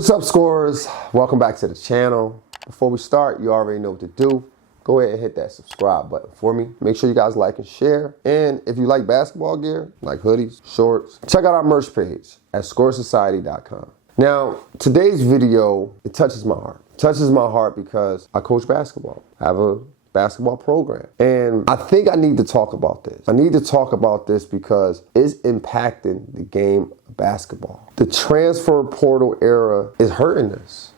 What's up, scorers? Welcome back to the channel. Before we start, you already know what to do. Go ahead and hit that subscribe button for me. Make sure you guys like and share. And if you like basketball gear, like hoodies, shorts, check out our merch page at scoresociety.com. Now, today's video, it touches my heart. It touches my heart because I coach basketball. I have a basketball program. And I think I need to talk about this. I need to talk about this because it's impacting the game of basketball. The transfer portal era is hurting us.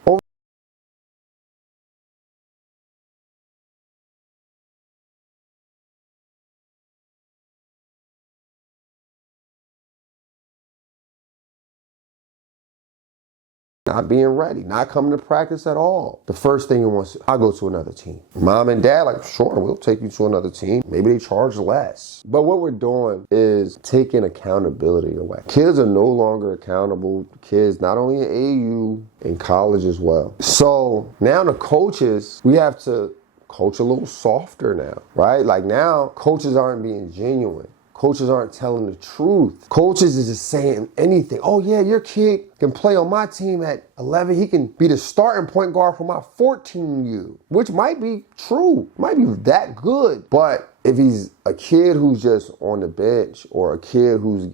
Not being ready, not coming to practice at all. The first thing he wants, I go to another team. Mom and dad like, sure, we'll take you to another team. Maybe they charge less. But what we're doing is taking accountability away. Kids are no longer accountable. Kids, not only in AU, in college as well. So now the coaches, we have to coach a little softer now, right? Like now, coaches aren't being genuine. Coaches aren't telling the truth. Coaches is just saying anything. Oh yeah, your kid can play on my team at 11. He can be the starting point guard for my 14U, which might be true, might be that good. But if he's a kid who's just on the bench or a kid who's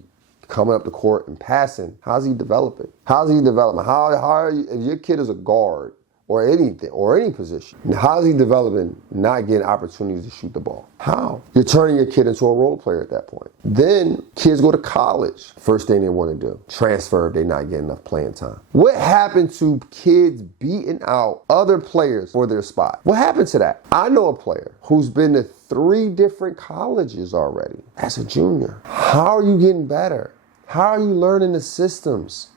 coming up the court and passing, how's he developing? How's he developing? How are you, if your kid is a guard or anything, or any position, how's he developing, not getting opportunities to shoot the ball? How? You're turning your kid into a role player at that point. Then kids go to college. First thing they want to do, transfer if they're not getting enough playing time. What happened to kids beating out other players for their spot? What happened to that? I know a player who's been to 3 different colleges already as a junior. How are you getting better? How are you learning the systems?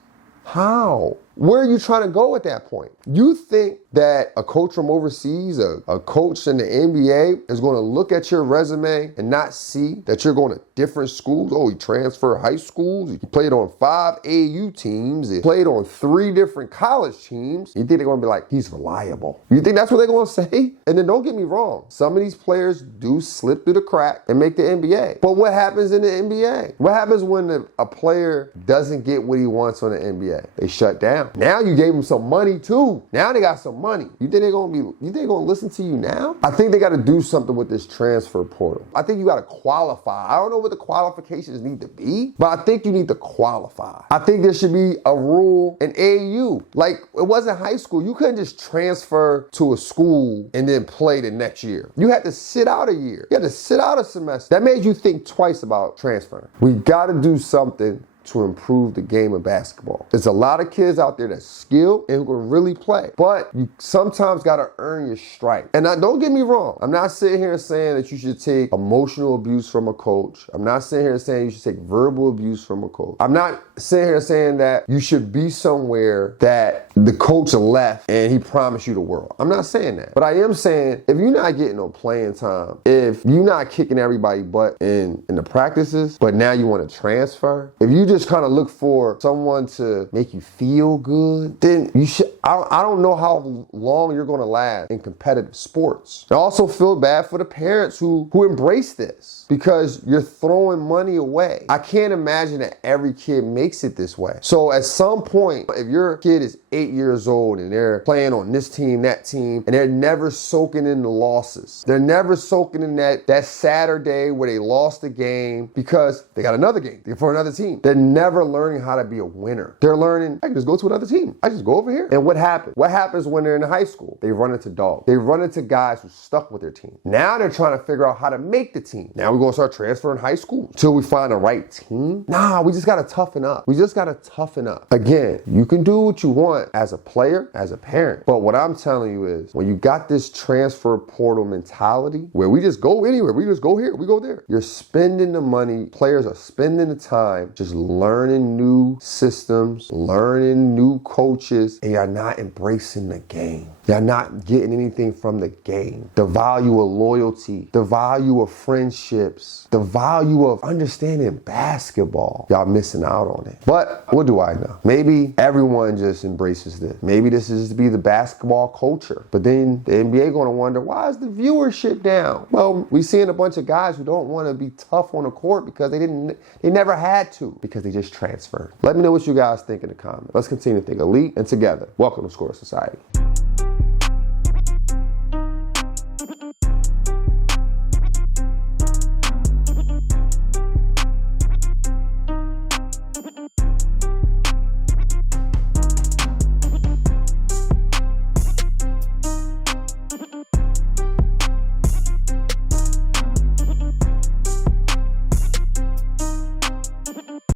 How? Where are you trying to go at that point? You think that a coach from overseas, a coach in the NBA is going to look at your resume and not see that you're going to different schools? Oh, he transferred high schools. He played on 5 AU teams. He played on 3 different college teams. You think they're going to be like, he's reliable? You think that's what they're going to say? And then don't get me wrong. Some of these players do slip through the crack and make the NBA. But what happens in the NBA? What happens when a player doesn't get what he wants on the NBA? They shut down. Now you gave them some money too. Now they got some money. You think they're gonna listen to you now? I think they gotta do something with this transfer portal. I think you gotta qualify. I don't know what the qualifications need to be, but I think you need to qualify. I think there should be a rule in AAU. Like it wasn't high school. You couldn't just transfer to a school and then play the next year. You had to sit out a year. You had to sit out a semester. That made you think twice about transferring. We gotta do something to improve the game of basketball. There's a lot of kids out there that's skilled and who can really play, but you sometimes gotta earn your stripes. And don't get me wrong, I'm not sitting here saying that you should take emotional abuse from a coach. I'm not sitting here saying you should take verbal abuse from a coach. I'm not sitting here saying that you should be somewhere that the coach left and he promised you the world. I'm not saying that. But I am saying if you're not getting no playing time, if you're not kicking everybody butt in the practices, but now you want to transfer, if you just kind of look for someone to make you feel good, then you should, I don't know how long you're going to last in competitive sports. I also feel bad for the parents who embrace this because you're throwing money away. I can't imagine that every kid makes it this way. So at some point, if your kid is 8 years old and they're playing on this team, that team, and they're never soaking in the losses. They're never soaking in that Saturday where they lost the game because they got another game for another team. They're never learning how to be a winner. They're learning, I can just go to another team. I just go over here. And what happens? What happens when they're in high school? They run into dogs. They run into guys who stuck with their team. Now they're trying to figure out how to make the team. Now we're going to start transferring high school until we find the right team. Nah, we just got to toughen up. We just got to toughen up. Again, you can do what you want as a player, as a parent. But what I'm telling you is when you got this transfer portal mentality where we just go anywhere, we just go here, we go there. You're spending the money. Players are spending the time just learning new systems, learning new coaches, and you're not embracing the game. Y'all not getting anything from the game. The value of loyalty, the value of friendships, the value of understanding basketball. Y'all missing out on it. But what do I know? Maybe everyone just embraces this. Maybe this is to be the basketball culture. But then the NBA going to wonder, why is the viewership down? Well, we seeing a bunch of guys who don't want to be tough on the court because they never had to, because they just transferred. Let me know what you guys think in the comments. Let's continue to think elite and together. Welcome to Score Society.